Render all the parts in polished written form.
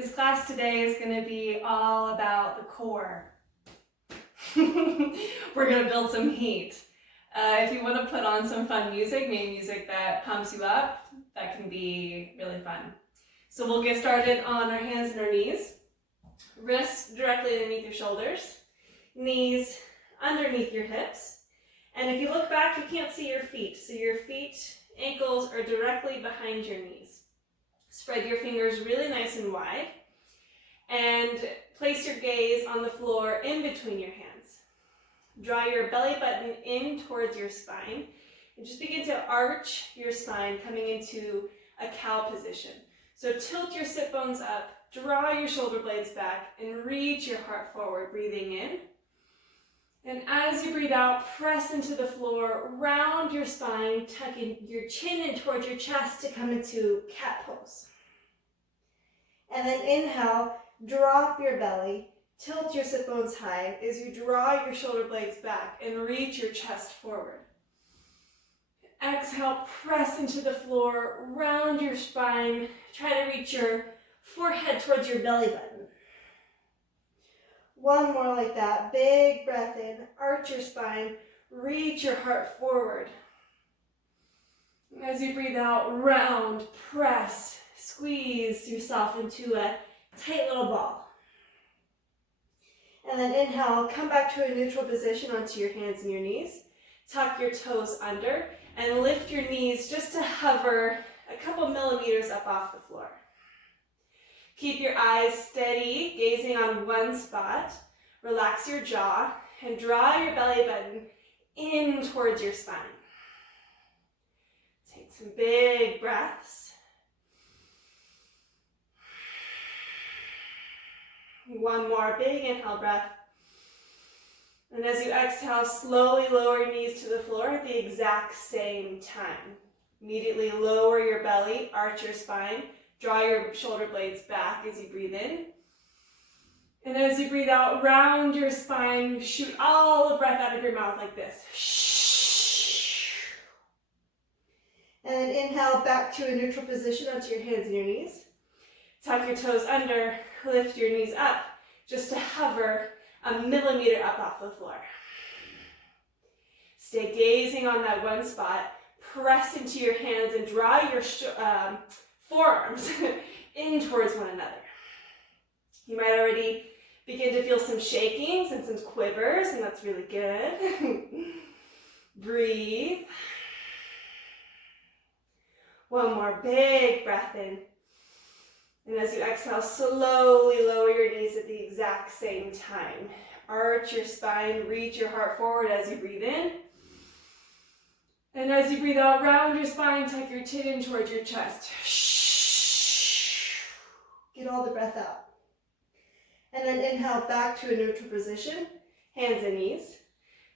This class today is going to be all about the core. We're going to build some heat. If you want to put on some fun music, maybe music that pumps you up, that can be really fun. So we'll get started on our hands and our knees. Wrists directly underneath your shoulders. Knees underneath your hips. And if you look back, you can't see your feet. So your feet, ankles are directly behind your knees. Spread your fingers really nice and wide. And place your gaze on the floor in between your hands. Draw your belly button in towards your spine. And just begin to arch your spine, coming into a cow position. So tilt your sit bones up, draw your shoulder blades back, and reach your heart forward, breathing in. And as you breathe out, press into the floor, round your spine, tucking your chin in towards your chest to come into cat pose. And then inhale, drop your belly, tilt your sit bones high as you draw your shoulder blades back and reach your chest forward. Exhale, press into the floor, round your spine, try to reach your forehead towards your belly button. One more like that, big breath in, arch your spine, reach your heart forward. As you breathe out, round, press, squeeze yourself into a tight little ball. And then inhale, come back to a neutral position onto your hands and your knees. Tuck your toes under and lift your knees just to hover a couple millimeters up off the floor. Keep your eyes steady, gazing on one spot. Relax your jaw and draw your belly button in towards your spine. Take some big breaths. One more big inhale breath. And as you exhale, slowly lower your knees to the floor at the exact same time. Immediately lower your belly, arch your spine, draw your shoulder blades back as you breathe in. And as you breathe out, round your spine, shoot all the breath out of your mouth like this. And then inhale back to a neutral position onto your hands and your knees. Tuck your toes under, lift your knees up, just to hover a millimeter up off the floor. Stay gazing on that one spot, press into your hands and draw your forearms in towards one another. You might already begin to feel some shakings and some quivers, and that's really good. Breathe. One more big breath in. And as you exhale, slowly lower your knees at the exact same time. Arch your spine, reach your heart forward as you breathe in. And as you breathe out, round your spine, tuck your chin in towards your chest. Get all the breath out. And then inhale back to a neutral position, hands and knees.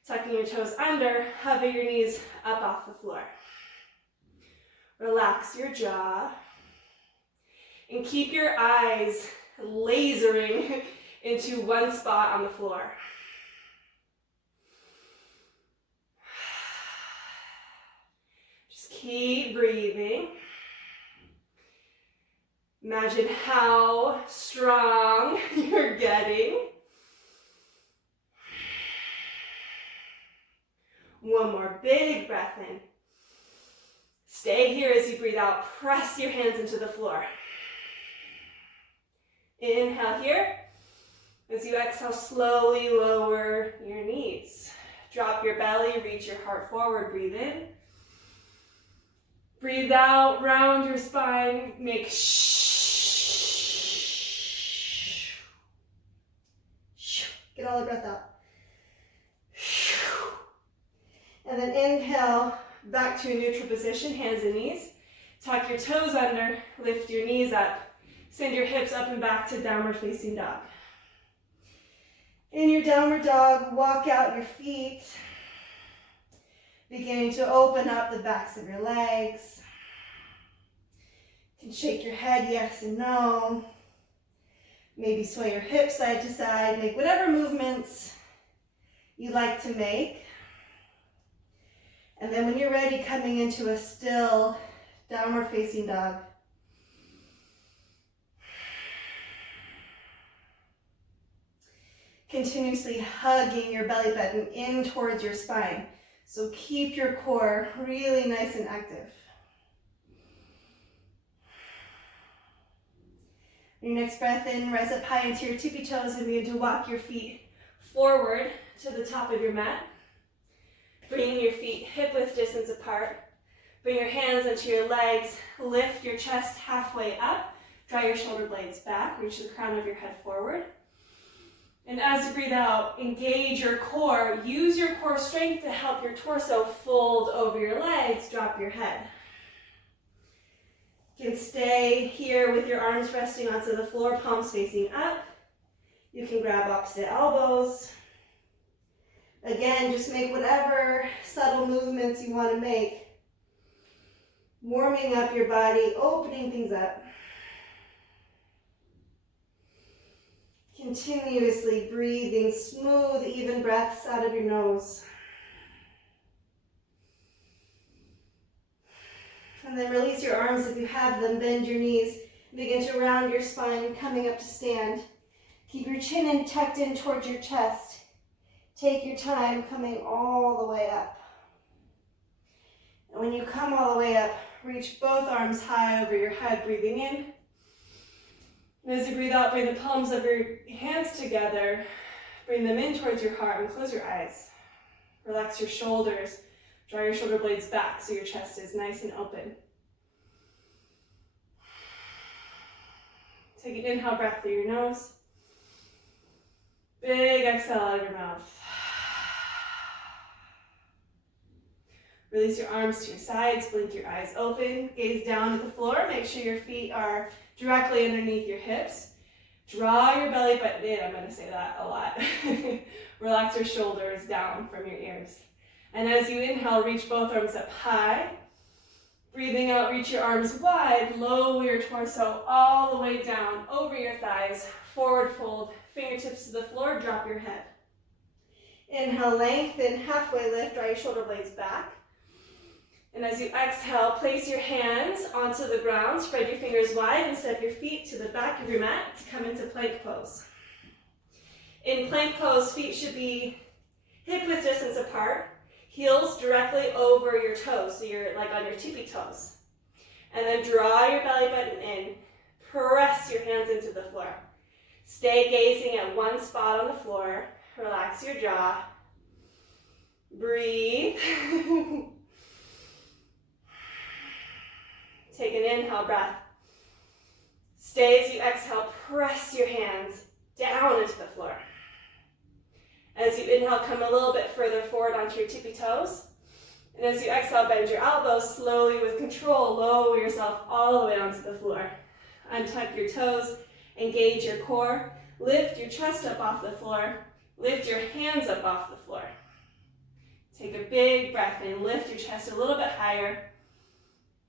Tucking your toes under, hover your knees up off the floor. Relax your jaw. And keep your eyes lasering into one spot on the floor. Just keep breathing. Imagine how strong you're getting. One more big breath in. Stay here as you breathe out. Press your hands into the floor. Inhale here. As you exhale, slowly lower your knees. Drop your belly, reach your heart forward, breathe in. Breathe out, round your spine, make get all the breath out. And then inhale, back to a neutral position, hands and knees. Tuck your toes under, lift your knees up. Send your hips up and back to downward facing dog. In your downward dog, walk out your feet, beginning to open up the backs of your legs. You can shake your head yes and no. Maybe sway your hips side to side. Make whatever movements you like to make. And then when you're ready, coming into a still downward facing dog. continuously hugging your belly button in towards your spine. So keep your core really nice and active. Your next breath in, rise up high into your tippy toes and begin to walk your feet forward to the top of your mat. Bring your feet hip-width distance apart. Bring your hands into your legs. Lift your chest halfway up. Draw your shoulder blades back. Reach the crown of your head forward. And as you breathe out, engage your core. Use your core strength to help your torso fold over your legs. Drop your head. You can stay here with your arms resting onto the floor, palms facing up. You can grab opposite elbows. Again, just make whatever subtle movements you want to make. Warming up your body, opening things up. Continuously breathing smooth, even breaths out of your nose. And then release your arms if you have them. Bend your knees. Begin to round your spine, coming up to stand. Keep your chin in, tucked in towards your chest. Take your time coming all the way up. And when you come all the way up, reach both arms high over your head, breathing in. And as you breathe out, bring the palms of your hands together. Bring them in towards your heart and close your eyes. Relax your shoulders. Draw your shoulder blades back so your chest is nice and open. Take an inhale breath through your nose. Big exhale out of your mouth. Release your arms to your sides, blink your eyes open, gaze down at the floor, make sure your feet are directly underneath your hips. Draw your belly button in, I'm going to say that a lot. Relax your shoulders down from your ears. And as you inhale, reach both arms up high. Breathing out, reach your arms wide, lower your torso all the way down, over your thighs, forward fold, fingertips to the floor, drop your head. Inhale, lengthen, halfway lift, draw your shoulder blades back. And as you exhale, place your hands onto the ground, spread your fingers wide and step your feet to the back of your mat to come into plank pose. In plank pose, feet should be hip-width distance apart, heels directly over your toes, so you're like on your tippy toes. And then draw your belly button in, press your hands into the floor. Stay gazing at one spot on the floor, relax your jaw, breathe. Take an inhale breath. Stay as you exhale, press your hands down into the floor. As you inhale, come a little bit further forward onto your tippy toes. And as you exhale, bend your elbows slowly with control. Lower yourself all the way onto the floor. Untuck your toes, engage your core. Lift your chest up off the floor. Lift your hands up off the floor. Take a big breath in. Lift your chest a little bit higher.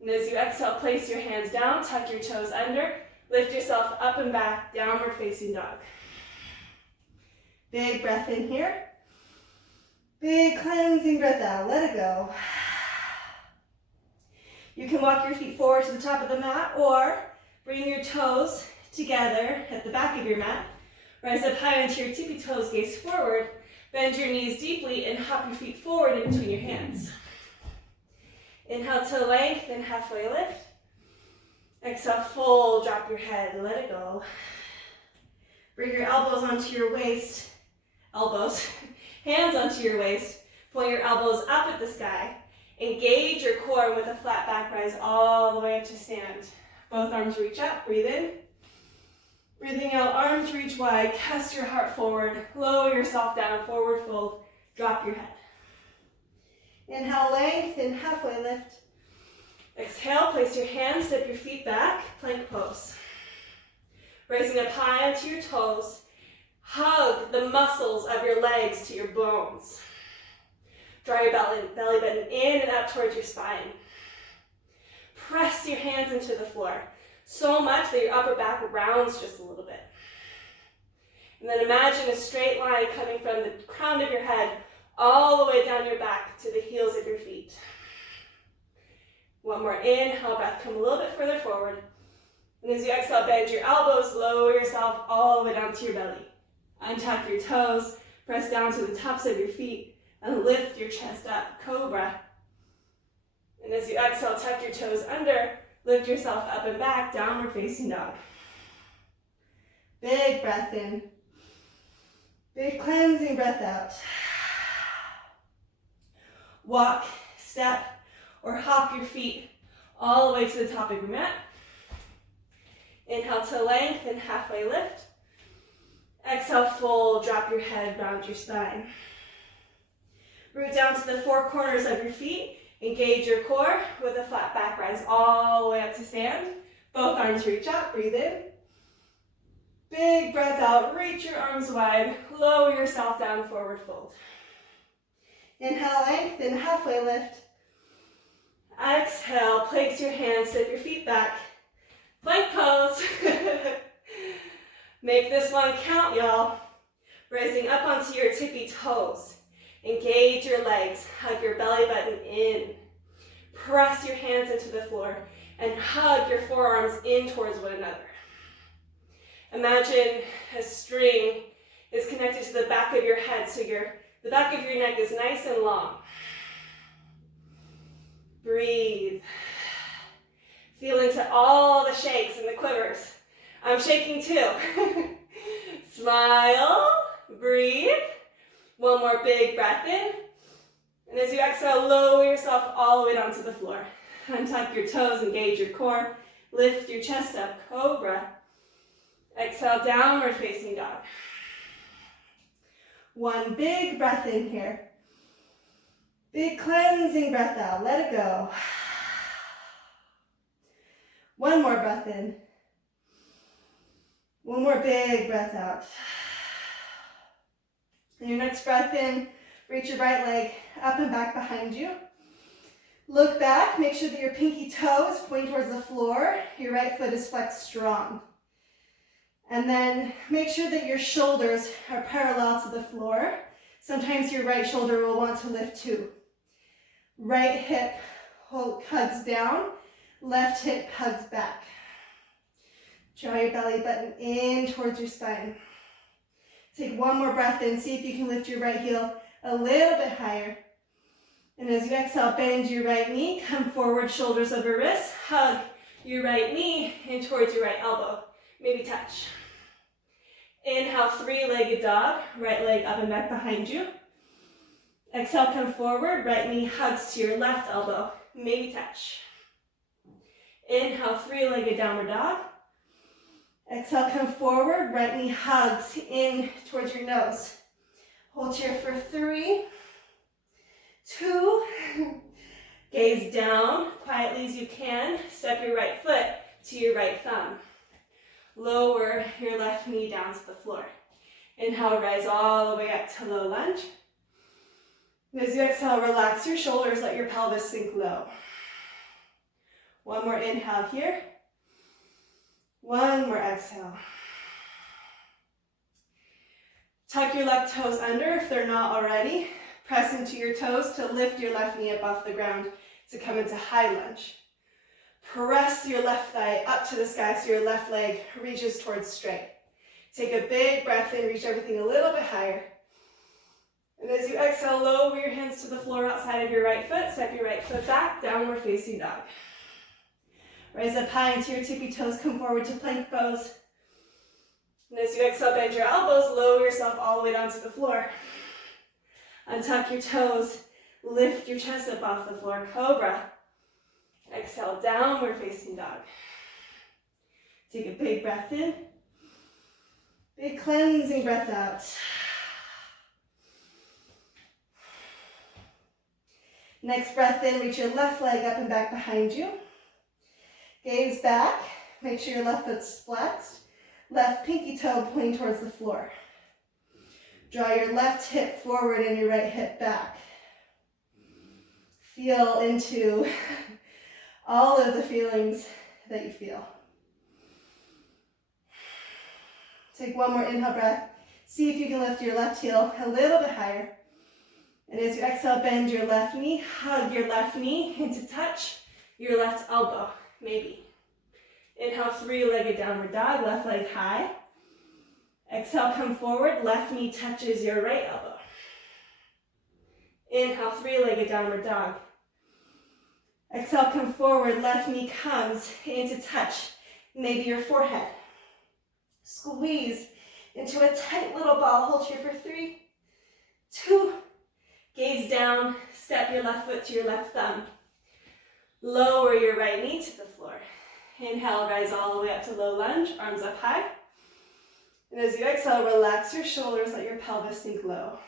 And as you exhale, place your hands down, tuck your toes under, lift yourself up and back, downward facing dog. Big breath in here. Big cleansing breath out, let it go. You can walk your feet forward to the top of the mat or bring your toes together at the back of your mat. Rise up high into your tippy toes, gaze forward, bend your knees deeply and hop your feet forward in between your hands. Inhale to lengthen, halfway lift. Exhale, fold, drop your head, let it go. Bring your elbows onto your waist, hands onto your waist. Point your elbows up at the sky. Engage your core with a flat back, rise all the way up to stand. Both arms reach up, breathe in. Breathing out, arms reach wide, cast your heart forward, lower yourself down, forward fold, drop your head. Inhale, lengthen, halfway lift. Exhale, place your hands, step your feet back, plank pose. Raising up high onto your toes, hug the muscles of your legs to your bones. Draw your belly button in and up towards your spine. Press your hands into the floor, so much that your upper back rounds just a little bit. And then imagine a straight line coming from the crown of your head all the way down your back to the heels of your feet. One more inhale breath, come a little bit further forward. And as you exhale, bend your elbows, lower yourself all the way down to your belly. Untuck your toes, press down to the tops of your feet, and lift your chest up, cobra. And as you exhale, tuck your toes under, lift yourself up and back, downward facing dog. Big breath in. Big cleansing breath out. Walk, step, or hop your feet all the way to the top of your mat. Inhale to lengthen, halfway lift. Exhale, fold, drop your head, round your spine. Root down to the four corners of your feet. Engage your core with a flat back, rise all the way up to stand. Both arms reach up, breathe in. Big breath out, reach your arms wide, lower yourself down, forward fold. Inhale, lengthen, halfway lift. Exhale, place your hands, step your feet back. Plank pose. Make this one count, y'all. Rising up onto your tippy toes. Engage your legs, hug your belly button in. Press your hands into the floor and hug your forearms in towards one another. Imagine a string is connected to the back of your head, so the back of your neck is nice and long. Breathe. Feel into all the shakes and the quivers. I'm shaking too. Smile, breathe. One more big breath in. And as you exhale, lower yourself all the way down to the floor. Untuck your toes, engage your core. Lift your chest up, cobra. Exhale, downward facing dog. One big breath in here. Big cleansing breath out, let it go. One more breath in. One more big breath out. And your next breath in, reach your right leg up and back behind you. Look back, make sure that your pinky toe is pointing towards the floor. Your right foot is flexed strong. And then make sure that your shoulders are parallel to the floor. Sometimes your right shoulder will want to lift too. Right hip hugs down, left hip hugs back. Draw your belly button in towards your spine. Take one more breath in, see if you can lift your right heel a little bit higher. And as you exhale, bend your right knee, come forward, shoulders over wrists, hug your right knee in towards your right elbow. Maybe touch. Inhale, three-legged dog, right leg up and back behind you. Exhale, come forward, right knee hugs to your left elbow, maybe touch. Inhale, three-legged downward dog. Exhale, come forward, right knee hugs in towards your nose. Hold here for 3, 2, gaze down, quietly as you can. Step your right foot to your right thumb. Lower your left knee down to the floor. Inhale, rise all the way up to low lunge. As you exhale, relax your shoulders, let your pelvis sink low. One more inhale here. One more exhale. Tuck your left toes under if they're not already. Press into your toes to lift your left knee up off the ground to come into high lunge. Press your left thigh up to the sky so your left leg reaches towards straight. Take a big breath in, reach everything a little bit higher. And as you exhale, lower your hands to the floor outside of your right foot. Step your right foot back, downward facing dog. Rise up high into your tippy toes, come forward to plank pose. And as you exhale, bend your elbows, lower yourself all the way down to the floor. Untuck your toes, lift your chest up off the floor, cobra. Exhale, downward facing dog. Take a big breath in. Big cleansing breath out. Next breath in, reach your left leg up and back behind you. Gaze back, make sure your left foot's flexed. Left pinky toe pointing towards the floor. Draw your left hip forward and your right hip back. Feel into all of the feelings that you feel. Take one more inhale breath. See if you can lift your left heel a little bit higher. And as you exhale, bend your left knee, hug your left knee into touch your left elbow, maybe. Inhale, three-legged downward dog, left leg high. Exhale, come forward. Left knee touches your right elbow. Inhale, three-legged downward dog. Exhale, come forward. Left knee comes into touch, maybe your forehead. Squeeze into a tight little ball. Hold here for 3, 2. Gaze down. Step your left foot to your left thumb. Lower your right knee to the floor. Inhale, rise all the way up to low lunge, arms up high. And as you exhale, relax your shoulders, let your pelvis sink low.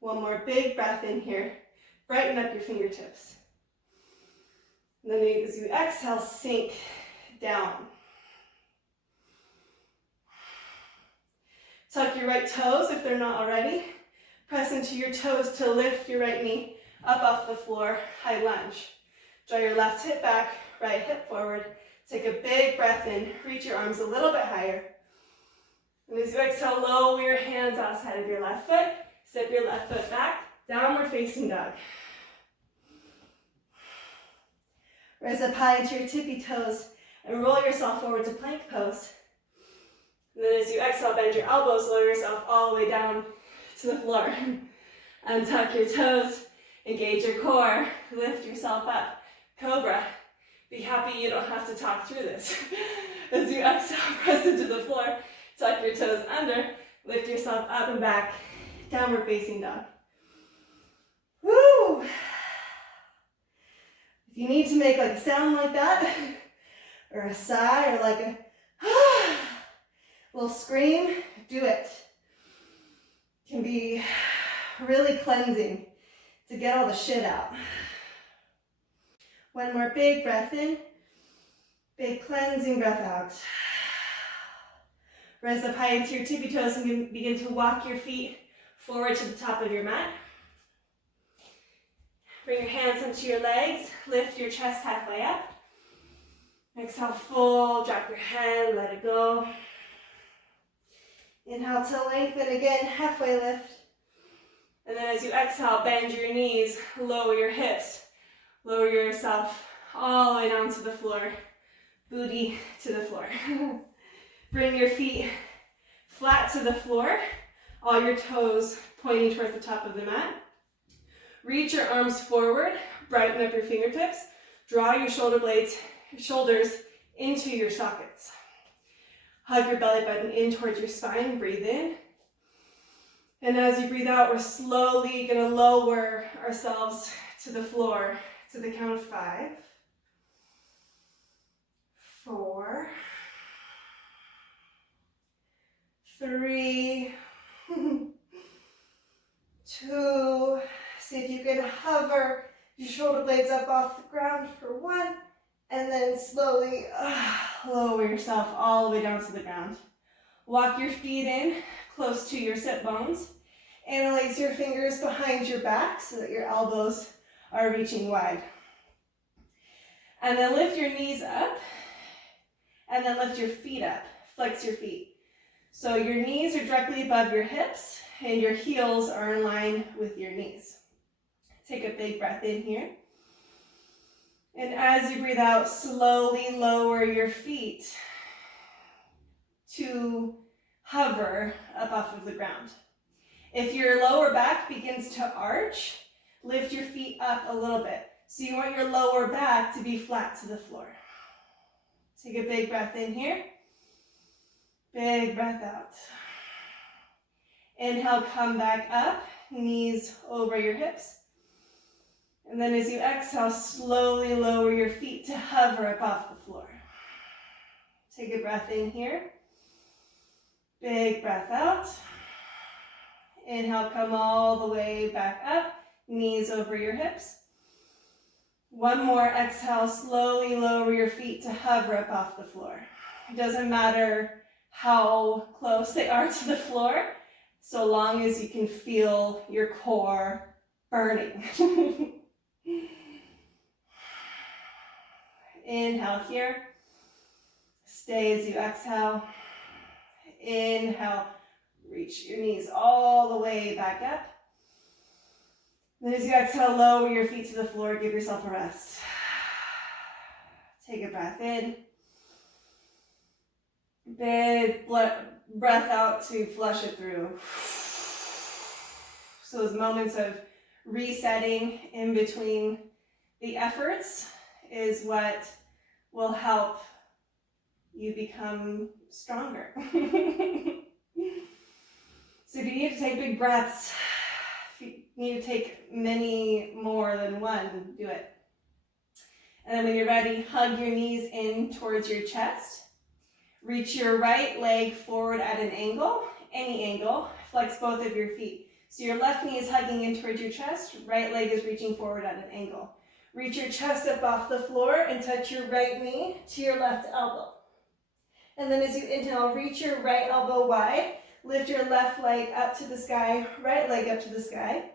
One more big breath in here. Brighten up your fingertips. And then as you exhale, sink down. Tuck your right toes if they're not already. Press into your toes to lift your right knee up off the floor, high lunge. Draw your left hip back, right hip forward. Take a big breath in, reach your arms a little bit higher. And as you exhale, lower your hands outside of your left foot. Step your left foot back, downward facing dog. Rise up high into your tippy toes and roll yourself forward to plank pose. And then as you exhale, bend your elbows, lower yourself all the way down to the floor. Untuck your toes, engage your core, lift yourself up. Cobra. Be happy you don't have to talk through this. As you exhale, press into the floor, tuck your toes under, lift yourself up and back, downward facing dog. Woo! If you need to make like a sound like that, or a sigh, or like a little scream, do it. It can be really cleansing to get all the shit out. One more big breath in, big cleansing breath out. Rise up high into your tippy toes and begin to walk your feet forward to the top of your mat. Bring your hands into your legs, lift your chest halfway up. Exhale, fold, drop your head, let it go. Inhale to lengthen again, halfway lift. And then as you exhale, bend your knees, lower your hips. Lower yourself all the way down to the floor, booty to the floor. Bring your feet flat to the floor, all your toes pointing towards the top of the mat. Reach your arms forward, brighten up your fingertips, draw your shoulders into your sockets. Hug your belly button in towards your spine, breathe in. And as you breathe out, we're slowly gonna lower ourselves to the floor. To the count of 5, 4, 3, 2. See if you can hover your shoulder blades up off the ground for 1, and then slowly lower yourself all the way down to the ground. Walk your feet in close to your sit bones. Interlace your fingers behind your back so that your elbows are reaching wide. And then lift your knees up, and then lift your feet up. Flex your feet. So your knees are directly above your hips, and your heels are in line with your knees. Take a big breath in here. And as you breathe out, slowly lower your feet to hover up off of the ground. If your lower back begins to arch, lift your feet up a little bit. So you want your lower back to be flat to the floor. Take a big breath in here. Big breath out. Inhale, come back up, knees over your hips. And then as you exhale, slowly lower your feet to hover up off the floor. Take a breath in here. Big breath out. Inhale, come all the way back up. Knees over your hips. One more exhale, slowly lower your feet to hover up off the floor. It doesn't matter how close they are to the floor, so long as you can feel your core burning. Inhale here. Stay as you exhale. Inhale, reach your knees all the way back up. Then as you exhale, lower your feet to the floor, give yourself a rest. Take a breath in. Big breath out to flush it through. So those moments of resetting in between the efforts is what will help you become stronger. So if you need to take big breaths, if you need to take many more than one, do it. And then when you're ready, hug your knees in towards your chest. Reach your right leg forward at an angle, any angle. Flex both of your feet. So your left knee is hugging in towards your chest, right leg is reaching forward at an angle. Reach your chest up off the floor and touch your right knee to your left elbow. And then as you inhale, reach your right elbow wide. Lift your left leg up to the sky, right leg up to the sky.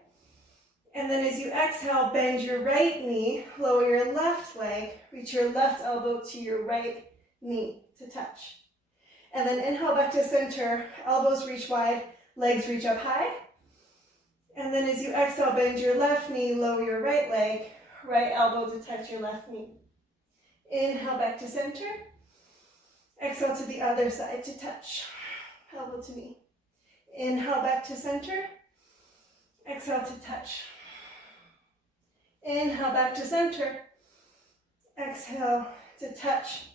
And then as you exhale, bend your right knee, lower your left leg, reach your left elbow to your right knee to touch. And then inhale back to center, elbows reach wide, legs reach up high. And then as you exhale, bend your left knee, lower your right leg, right elbow to touch your left knee. Inhale back to center. Exhale to the other side to touch. Elbow to knee. Inhale back to center. Exhale to touch. Inhale back to center. Exhale to touch.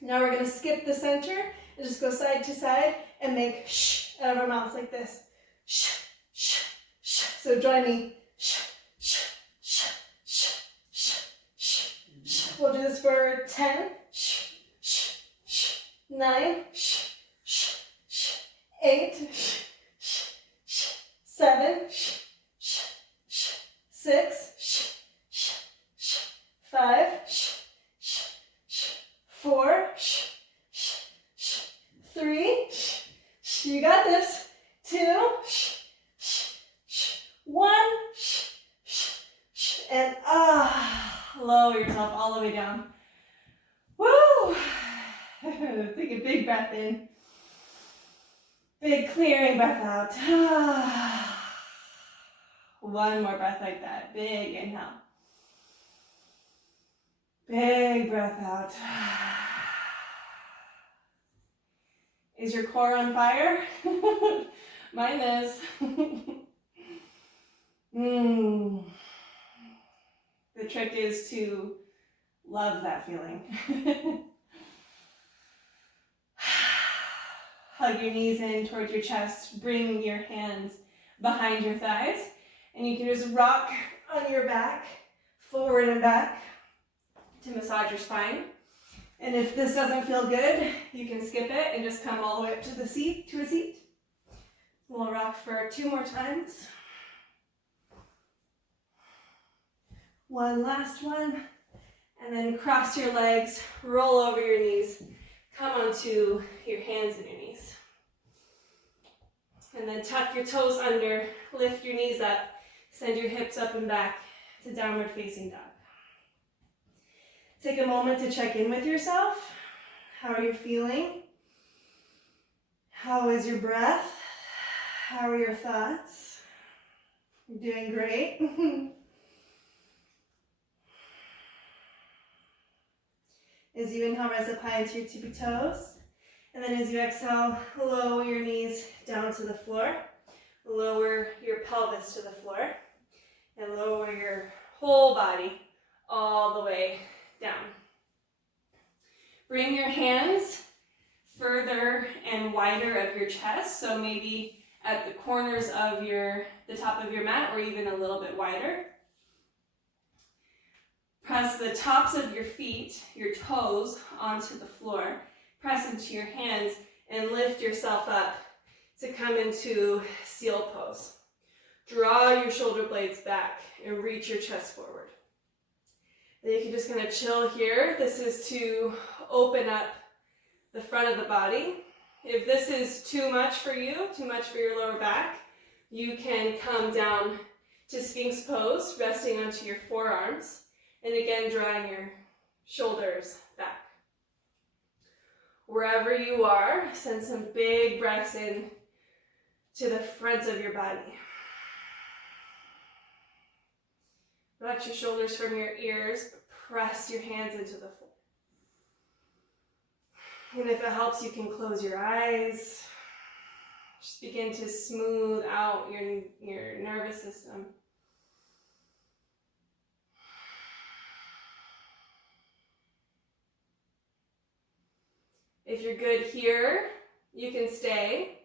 Now we're going to skip the center and just go side to side and make shh out of our mouths like this. Shh, shh, shh. So join me. Shh, shh, shh, shh, shh, shh, shh. We'll do this for 10. Shh, shh, shh. 9. Shh, shh, shh. 8. Shh, shh, shh. 7. Shh, shh, shh. 6. Shh, shh, shh. 5. Shh, shh, shh. 4. Shh, shh, shh. 3. Shh, shh. You got this. 2. Shh, shh, shh. 1. Shh, shh, shh. And lower yourself all the way down. Woo! Take a big breath in. Big clearing breath out. One more breath like that. Big inhale. Big breath out. Is your core on fire? Mine is. The trick is to love that feeling. Hug your knees in towards your chest. Bring your hands behind your thighs. And you can just rock on your back, forward and back, to massage your spine. And if this doesn't feel good, you can skip it and just come all the way up to a seat. We'll rock for 2 more times. One last one. And then cross your legs, roll over your knees, come onto your hands and your knees. And then tuck your toes under, lift your knees up, send your hips up and back to downward facing dog. Take a moment to check in with yourself. How are you feeling? How is your breath? How are your thoughts? You're doing great. As you inhale, rise up high into your tippy toes. And then as you exhale, lower your knees down to the floor. Lower your pelvis to the floor. And lower your whole body all the way down. Bring your hands further and wider of your chest. So maybe at the corners of the top of your mat or even a little bit wider. Press the tops of your feet, your toes, onto the floor. Press into your hands and lift yourself up to come into seal pose. Draw your shoulder blades back and reach your chest forward. Then you can just kind of chill here. This is to open up the front of the body. If this is too much for you, too much for your lower back, you can come down to Sphinx pose, resting onto your forearms. And again, drawing your shoulders back. Wherever you are, send some big breaths in to the front of your body. Relax your shoulders from your ears, but press your hands into the floor. And if it helps, you can close your eyes. Just begin to smooth out your nervous system. If you're good here, you can stay.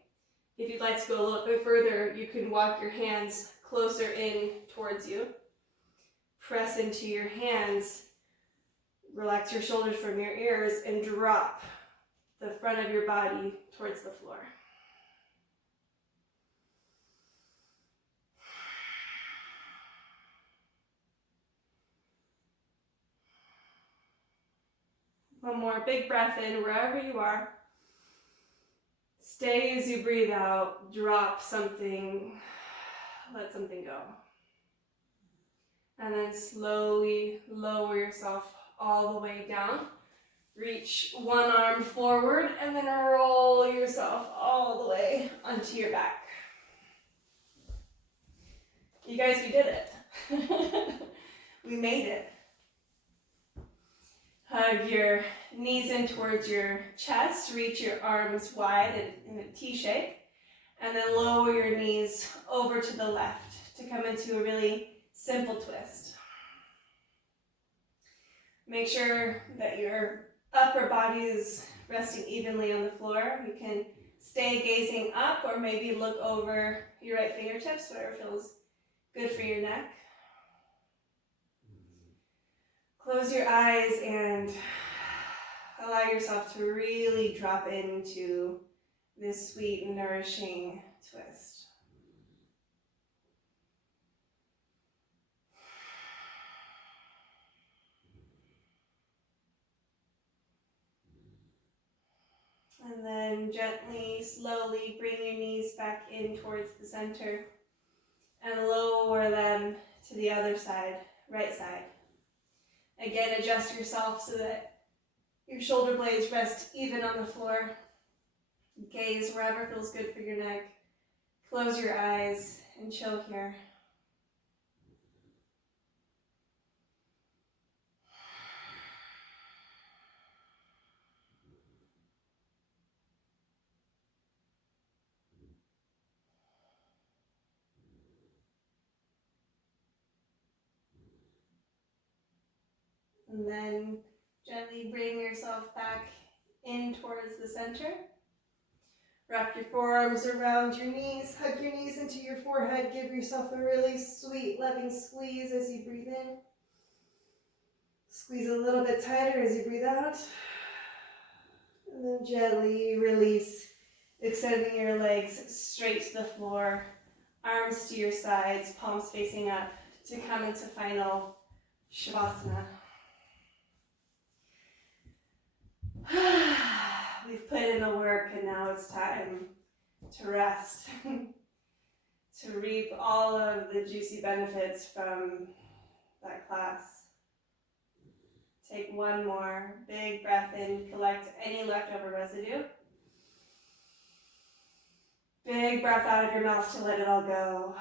If you'd like to go a little bit further, you can walk your hands closer in towards you. Press into your hands. Relax your shoulders from your ears and drop the front of your body towards the floor. One more big breath in wherever you are. Stay as you breathe out. Drop something. Let something go. And then slowly lower yourself all the way down. Reach one arm forward and then roll yourself all the way onto your back. You guys, we did it. We made it. Hug your knees in towards your chest. Reach your arms wide in a T shape. And then lower your knees over to the left to come into a really simple twist. Make sure that your upper body is resting evenly on the floor. You can stay gazing up or maybe look over your right fingertips, whatever feels good for your neck. Close your eyes and allow yourself to really drop into this sweet, nourishing twist. And then gently, slowly bring your knees back in towards the center and lower them to the other side, right side. Again, adjust yourself so that your shoulder blades rest even on the floor. Gaze wherever feels good for your neck. Close your eyes and chill here. And then gently bring yourself back in towards the center. Wrap your forearms around your knees. Hug your knees into your forehead. Give yourself a really sweet, loving squeeze as you breathe in. Squeeze a little bit tighter as you breathe out. And then gently release, extending your legs straight to the floor. Arms to your sides, palms facing up to come into final Shavasana. We've put in the work and now it's time to rest, to reap all of the juicy benefits from that class. Take one more big breath in, collect any leftover residue. Big breath out of your mouth to let it all go.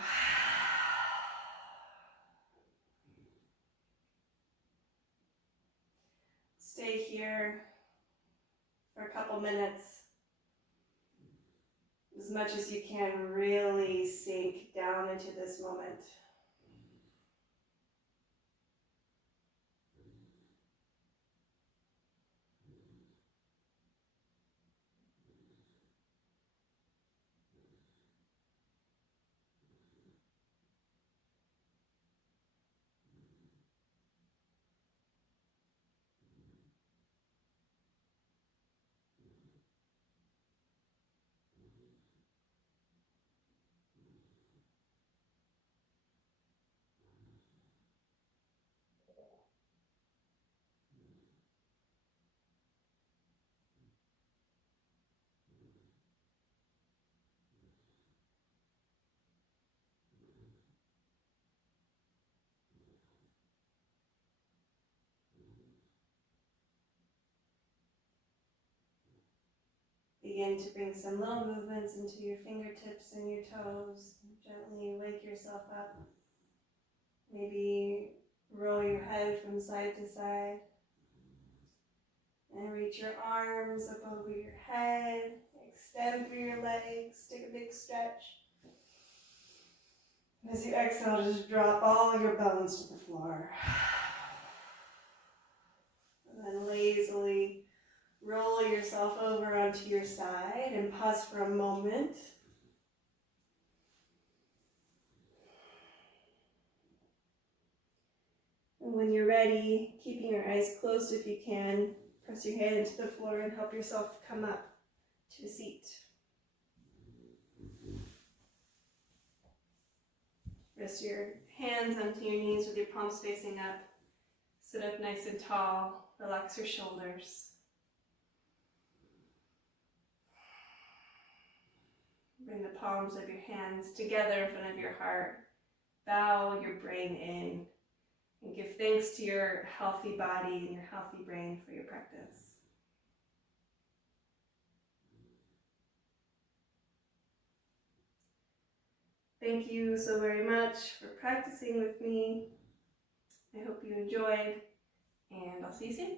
Stay here for a couple minutes, as much as you can, really sink down into this moment. Begin to bring some little movements into your fingertips and your toes. Gently wake yourself up. Maybe roll your head from side to side. And reach your arms up over your head. Extend through your legs. Take a big As you exhale, just drop all your bones to the floor. And then lazily roll yourself over onto your side and pause for a moment. And when you're ready, keeping your eyes closed if you can, press your hand into the floor and help yourself come up to a seat. Rest your hands onto your knees with your palms facing up. Sit up nice and tall. Relax your shoulders. Bring the palms of your hands together in front of your heart. Bow your brain in. And give thanks to your healthy body and your healthy brain for your practice. Thank you so very much for practicing with me. I hope you enjoyed, and I'll see you soon.